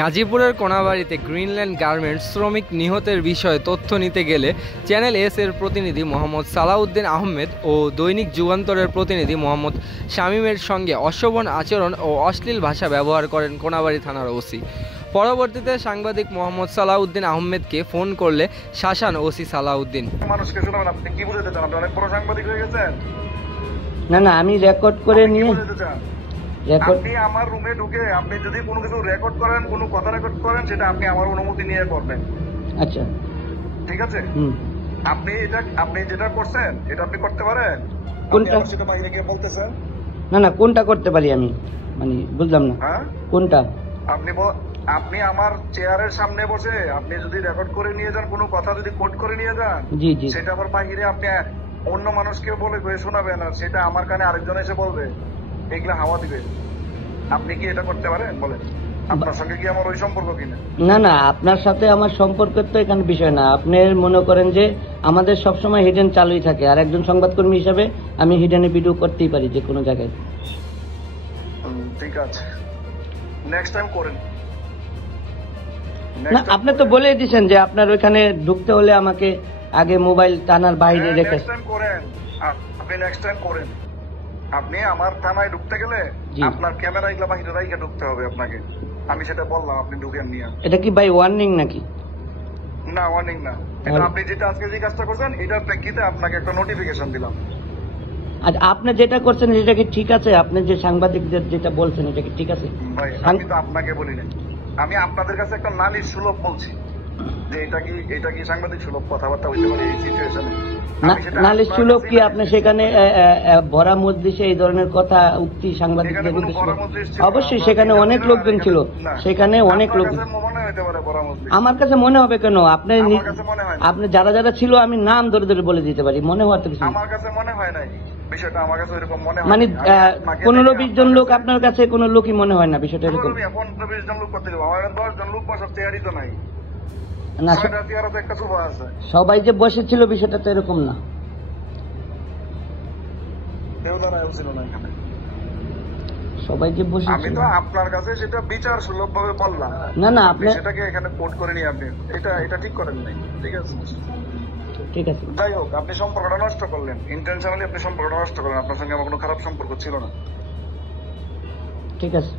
গাজীপুরের কোনাবাড়ীতে Greenland garments শ্রমিক নিহতের বিষয়ে তথ্য নিতে গেলে চ্যানেল এস এর প্রতিনিধি মোহাম্মদ সালাউদ্দিন আহমেদ ও দৈনিক যুগান্তরের প্রতিনিধি মোহাম্মদ শামীমের সঙ্গে অশোভন আচরণ ও অশ্লীল ভাষা ব্যবহার করেন কোনাবাড়ী থানার ওসি। পরবর্তীতে সাংবাদিক মোহাম্মদ সালাউদ্দিন আহমেদকে ফোন করলে শাসান ওসি সালাউদ্দিন। মানুষকে শোনাবেন, আপনি কি বুঝাতে চান? আপনি অনেক বড় সাংবাদিক হয়ে গেছেন। না আমি রেকর্ড করে নিয়ে আপনি আমার রুমে ঢুকে আপনি যদি কোনো কিছু রেকর্ড করেন, কোনো কথা রেকর্ড করেন, সেটা আপনি আমার অনুমতি নিয়ে করবেন। আচ্ছা ঠিক আছে। আপনি যেটা করছেন এটা আপনি করতে পারেন। কোনটা সেটা বাইরে গিয়ে বলতেছেন? না কোনটা করতে পারি আমি, মানে বুঝলাম না। হ্যাঁ কোনটা? আপনি আমার চেয়ারের সামনে বসে আপনি যদি রেকর্ড করে নিয়ে যান, কোনো কথা যদি কোট করে নিয়ে যান, জি জি, সেটা আবার বাইরে আপনি অন্য মানুষকে বলে শোনাবেন, আর সেটা আমার কানে আরেকজন এসে বলবে, এগুলা হাওয়া দিবে। আপনি কি এটা করতে পারেন? বলেন, আপনার সঙ্গে কি আমার ওই সম্পর্ক কিনা? না আপনার সাথে আমার সম্পর্কের তো এখানে বিষয় না। আপনি মনে করেন যে আমাদের সবসময় হিডেন চালুই থাকে, আর একজন সংবাদকর্মী হিসাবে আমি হিডেনে ভিডিও করতেই পারি যে কোনো জায়গায়। ঠিক আছে, নেক্সট টাইম করেন। না আপনি তো বলেই দিয়েছেন যে আপনার ওইখানে ঢুকতে হলে আমাকে আগে মোবাইল টানার বাইরে রেখে। আপনি নেক্সট টাইম করেন। আপনি আমার থানায় ঢুকতে গেলে আপনার ক্যামেরা এগুলা বাইরে রাইখে ঢুকতে হবে আপনাকে। আমি সেটা বললাম, আপনি ঢুকেন নিয়ে। এটা কি বাই ওয়ার্নিং নাকি? না ওয়ার্নিং না, এটা আপনি যেটা আজকে যে কাজটা করছেন এটার প্রেক্ষিতে আপনাকে একটা নোটিফিকেশন দিলাম। আচ্ছা আপনি যেটা করছেন সেটা কি ঠিক আছে? আপনি যে সাংবাদিকদের যেটা বলছেন এটা কি ঠিক আছে? ভাই আমি তো আপনাকে বলি না, আমি আপনাদের কাছে একটা নালিশ সুলভ বলছি যে এটা কি সাংবাদিক সুলভ কথাবার্তা হইতে পারে এই সিচুয়েশনে? নালিশ সুলভ কি? আপনি সেখানে ভরা মজলিসে এই ধরনের কথা উক্তি সাংবাদিকদের অবশ্যই সেখানে অনেক লোকজন ছিল, সেখানে অনেক লোকজন। আমার কাছে মনে হবে কেন? আপনি যারা যারা ছিল আমি নাম ধরে ধরে বলে দিতে পারি, মনে হওয়ার তো কিছু। আমার কাছে মনে হয় নাই বিষয়টা, আমার কাছে এরকম মনে হয়। মানে 15-20 জন লোক আপনার কাছে কোনো লোকই মনে হয় না বিষয়টা এরকম? 15-20 জন লোক করতে আমার 10 জন লোক বসার তৈরি তো নাই না, একটা সুভা আছে। সবাই যে বসেছিল বিষয়টা তো এরকম না। সবাই যে বসে, আমি তো আপনার কাছে সেটা বিচার সুলভ ভাবে বললাম। না আপনি সেটাকে এখানে কোট করে নিয়ে আপনি এটা ঠিক করেন নাই। ঠিক আছে যাই হোক, আপনি সম্পর্কটা নষ্ট করলেন, ইন্টেনশনালি আপনি সম্পর্কটা নষ্ট করলেন। আপনার সঙ্গে আমার কোনো খারাপ সম্পর্ক ছিল না। ঠিক আছে।